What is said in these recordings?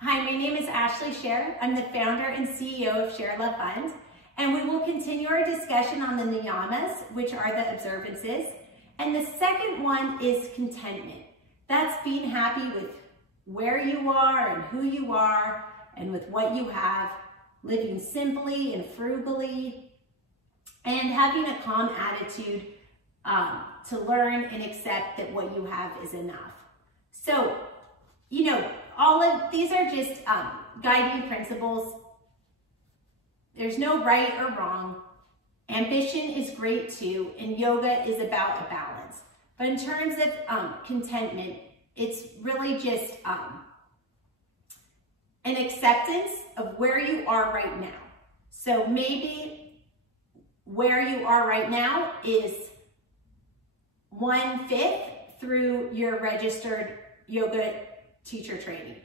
Hi, my name is Ashley Scher. I'm the founder and CEO of ShareLove.Fund, and we will continue our discussion on the niyamas, which are the observances. And the second one is contentment. That's being happy with where you are and who you are and with what you have, living simply and frugally, and having a calm attitude to learn and accept that what you have is enough. So, all of these are just guiding principles. There's no right or wrong. Ambition is great too, and yoga is about a balance. But in terms of contentment, it's really just an acceptance of where you are right now. So maybe where you are right now is 1/5 through your registered yoga teacher training.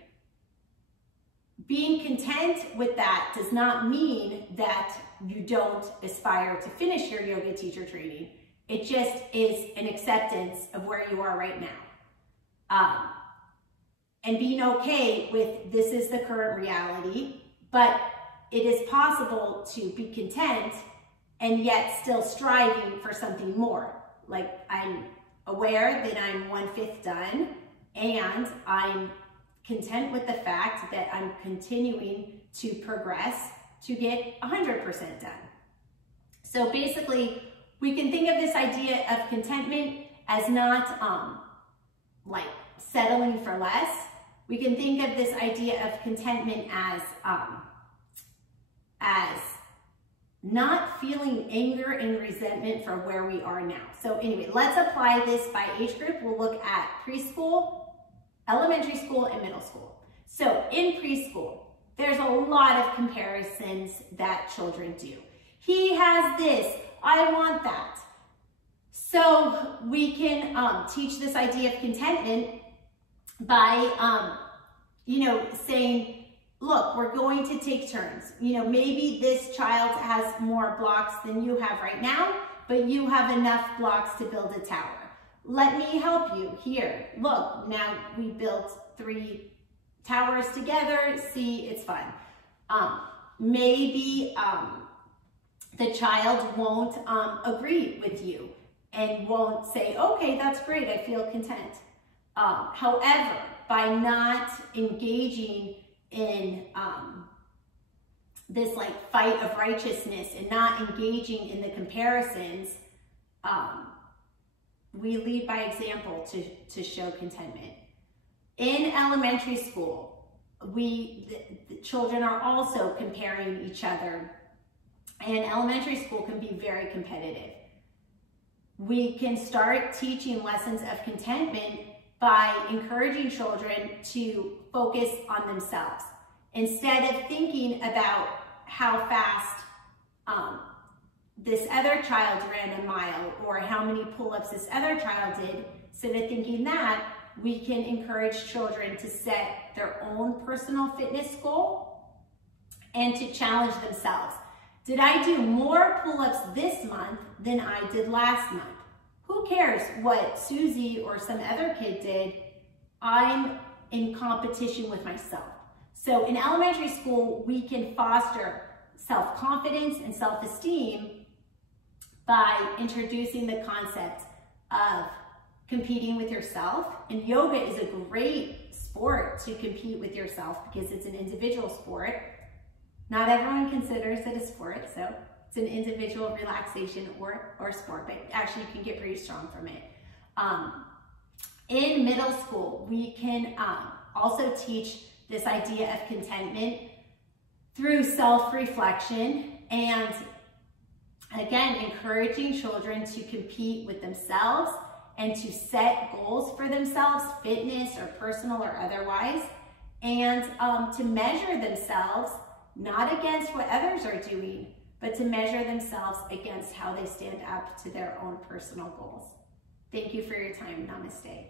Being content with that does not mean that you don't aspire to finish your yoga teacher training. It just is an acceptance of where you are right now. And being okay with this is the current reality, but it is possible to be content and yet still striving for something more. Like, I'm aware that I'm 1/5 done, and I'm content with the fact that I'm continuing to progress to get 100% done. So basically, we can think of this idea of contentment as not like settling for less. We can think of this idea of contentment as not feeling anger and resentment for where we are now. So anyway, let's apply this by age group. We'll look at preschool, elementary school, and middle school. So in preschool, there's a lot of comparisons that children do. He has this, I want that. So we can teach this idea of contentment by, saying, look, we're going to take turns. Maybe this child has more blocks than you have right now, but you have enough blocks to build a tower. Let me help you here. Look, now we built 3 towers together. See, it's fun. Maybe the child won't agree with you and won't say, okay, that's great, I feel content. However, by not engaging in this like fight of righteousness and not engaging in the comparisons, we lead by example to show contentment. In elementary school, the children are also comparing each other, and elementary school can be very competitive. We can start teaching lessons of contentment by encouraging children to focus on themselves. Instead of thinking about how fast this other child ran a mile or how many pull-ups this other child did, instead of thinking that, we can encourage children to set their own personal fitness goal and to challenge themselves. Did I do more pull-ups this month than I did last month? Who cares what Susie or some other kid did? I'm in competition with myself. So in elementary school, we can foster self-confidence and self-esteem by introducing the concept of competing with yourself. And yoga is a great sport to compete with yourself because it's an individual sport. Not everyone considers it a sport, so it's an individual relaxation or sport, but actually you can get pretty strong from it. In middle school, we can also teach this idea of contentment through self-reflection and, again, encouraging children to compete with themselves and to set goals for themselves, fitness or personal or otherwise, and to measure themselves not against what others are doing, but to measure themselves against how they stand up to their own personal goals. Thank you for your time. Namaste.